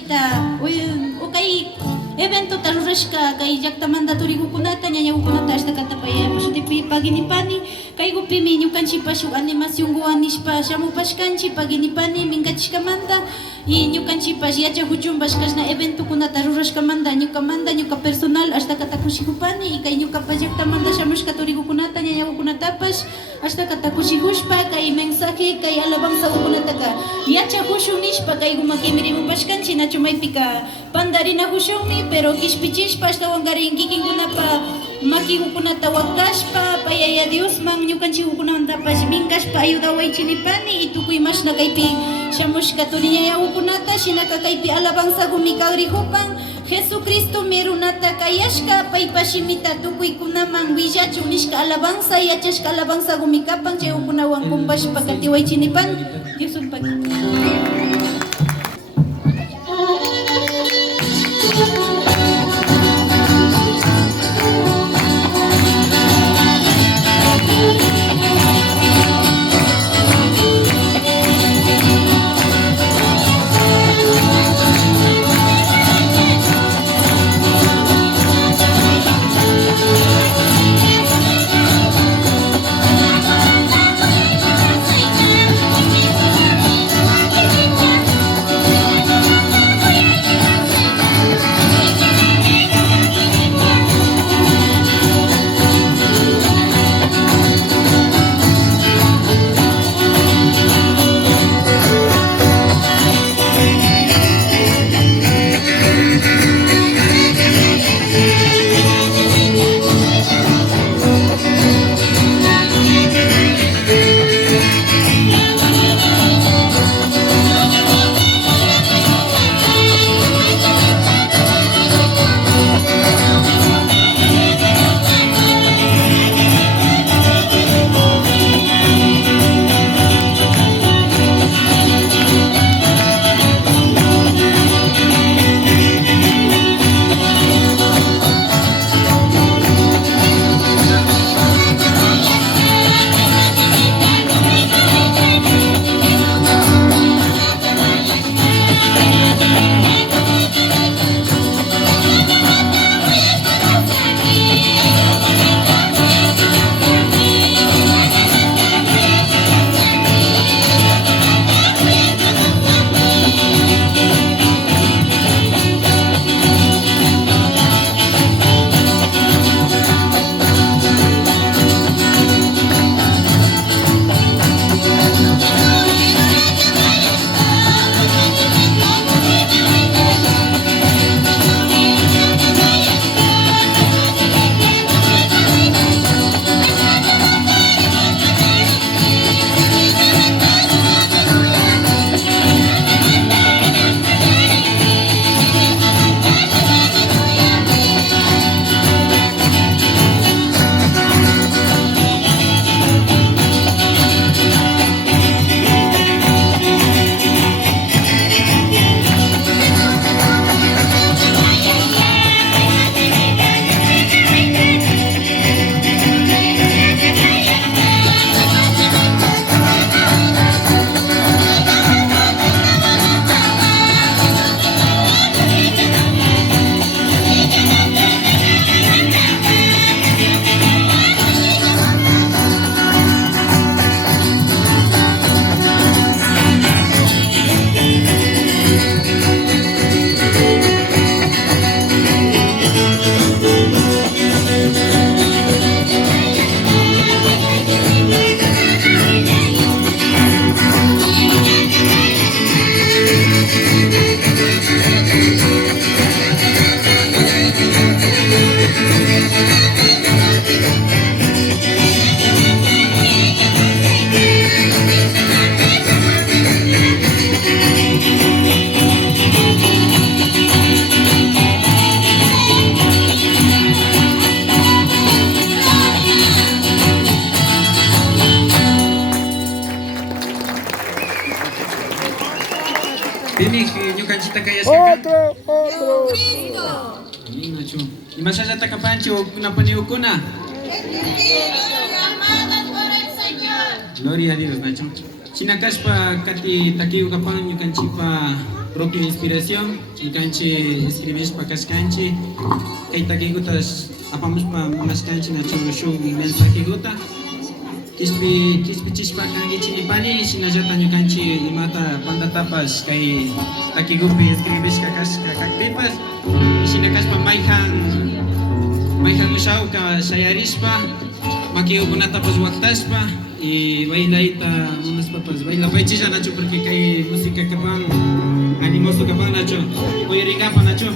llank'ita ukay evento tarurashka kay llaqtamanta turikukunata ñañawkunata ashtakata payapashutipi paginipani kaygupimi ñukanchipa shuk animacionwan nishpa shamupashkanchik paginipani minkachishkamanta y ñukanchipas yachakuchunpas kashna eventokunata rurashkamanta ñuka personal ashtakata kushikupani y kay ñukapas llaqtamanta shamushka turikukunata ñañawkunatapas ashtakata kushihushpa kay mensaje kay alabanzawkunataka yachakushun nishpa kayguma kimirimunpashkanchik nachu maypika pandarinakushunmi pero kishpichishpa ashtawankarin kikinkunapa makikukunata wakashpa payaya Diosman ñukanchikukunamantapas minkashpa ayudawaychinipani y tukuy mashna kaypi shamushka turiñayawkunata shinaka kaypi alabanzakumi kawrihupan Jesucristo mirunata kayashka paypa shimita tukuykunaman willachun nishka alabanza yachashka alabanzakumi kapan chaykunawan kumpashpa katiwaychinipan Diosunpak. Otro. Y más allá de Tacapancho, una paniucuna. Gloria a Dios, Nacho. China Kaspa, Kati Takiu Kapan, you can chipa propia inspiración, ñukanchik escribishpa kashkanchik, kay takikutas apamushpa munashkanchik nachu shuk mensajekuta. Kispichishpa kankichik nipani, shinallata ñukanchik imata pantatapas kay takikupi escribishka kashka kakpipas, shina kashpa mayhan ushawka shayarishpa, makiukunatapas waktashpa, y bailayta munaspapas bailapaychisha nachu porque kay música kapan animoso kapan nachu, uyarikapa nachu.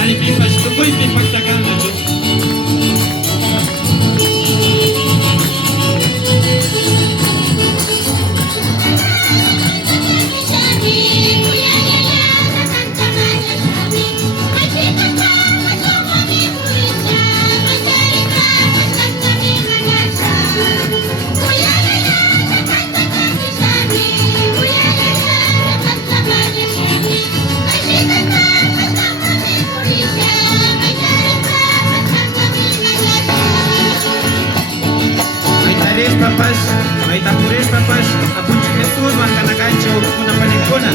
Alipipas, tukuypi paktakan nachu. Papas, may tapuris papas, apun si Jesus, makanagancho, kuna paningkuna.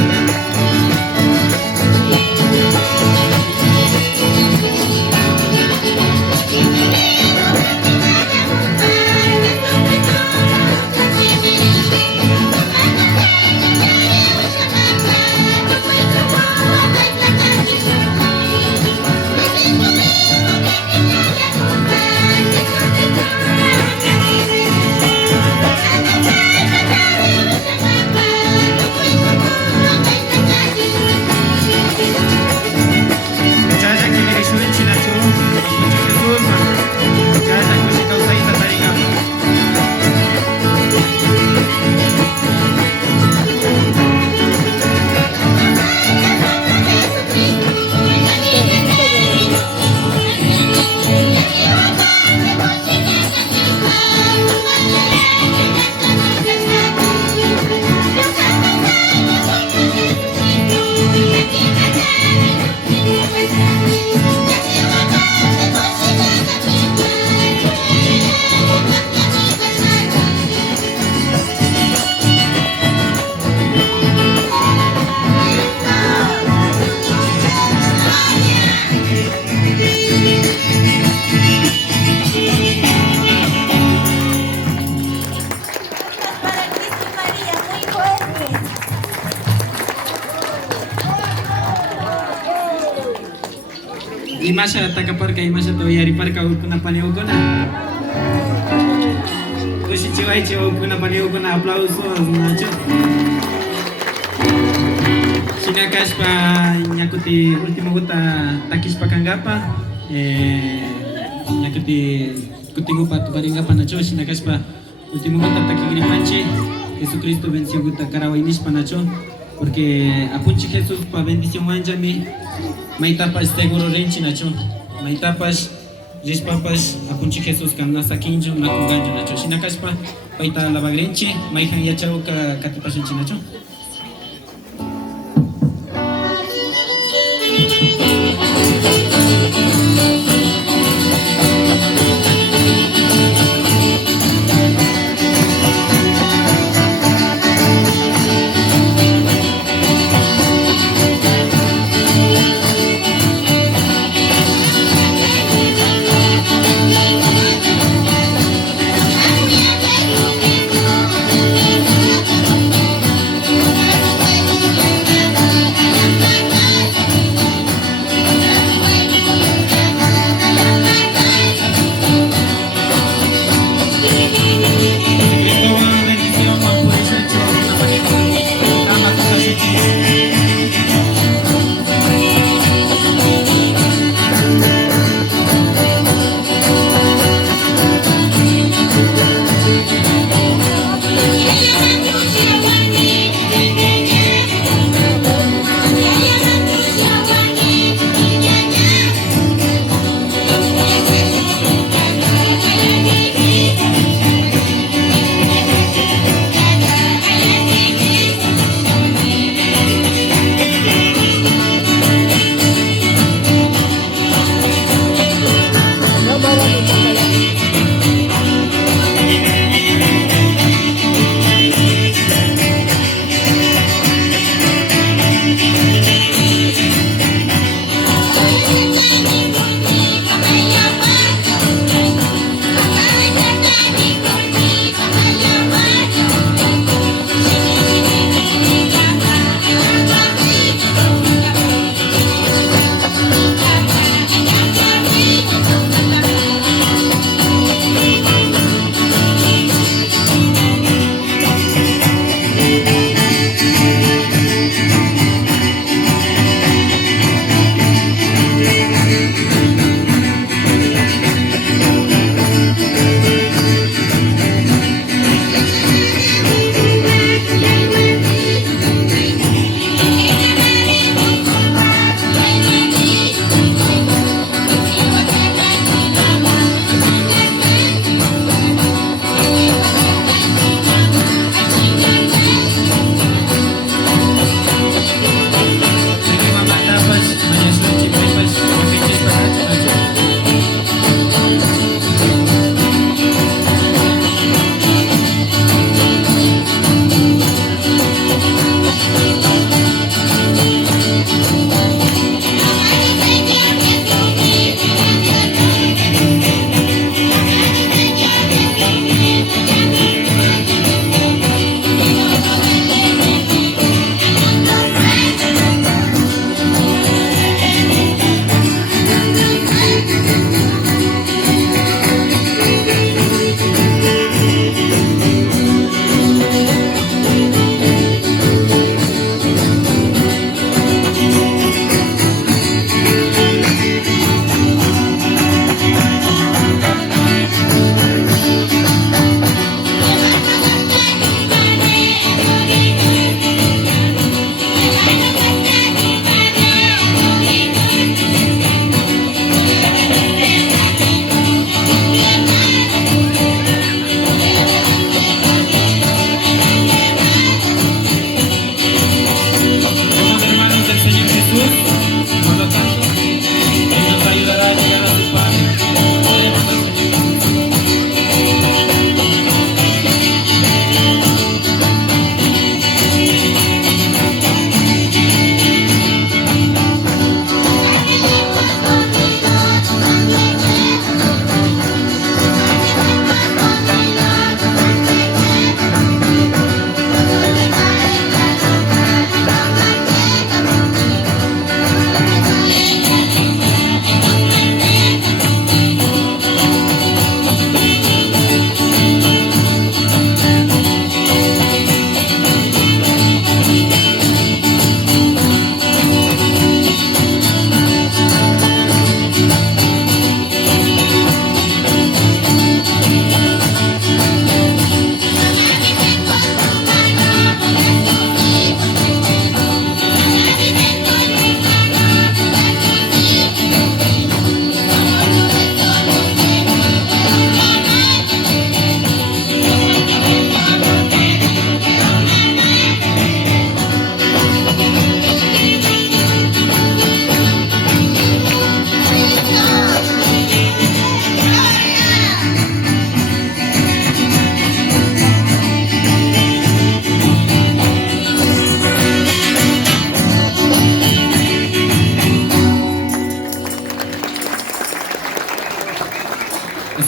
Imasha takaparka imasha tawayariparka ukuna paniukuna. Kushi chiwaichi ukuna paniukuna aplausos nacho. Sinakashpa nyakuti ultimo guta takispa kangapa. Nyakuti kutingupa tuparingapa nacho. Sinakashpa ultimo guta takigripanchi. Jesucristo venció guta karawainispa nacho. Porque apunchi Jesús pa bendición wanjami. Maitapas seguro renchi nacho. Maitapas rispapas apunchi Jesús kamnasa kinjo nakunganjo nacho. Shinakashpa paita lavagrenchi. Maihan yachauka katipashenchi nacho.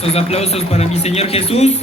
Los aplausos para mi Señor Jesús.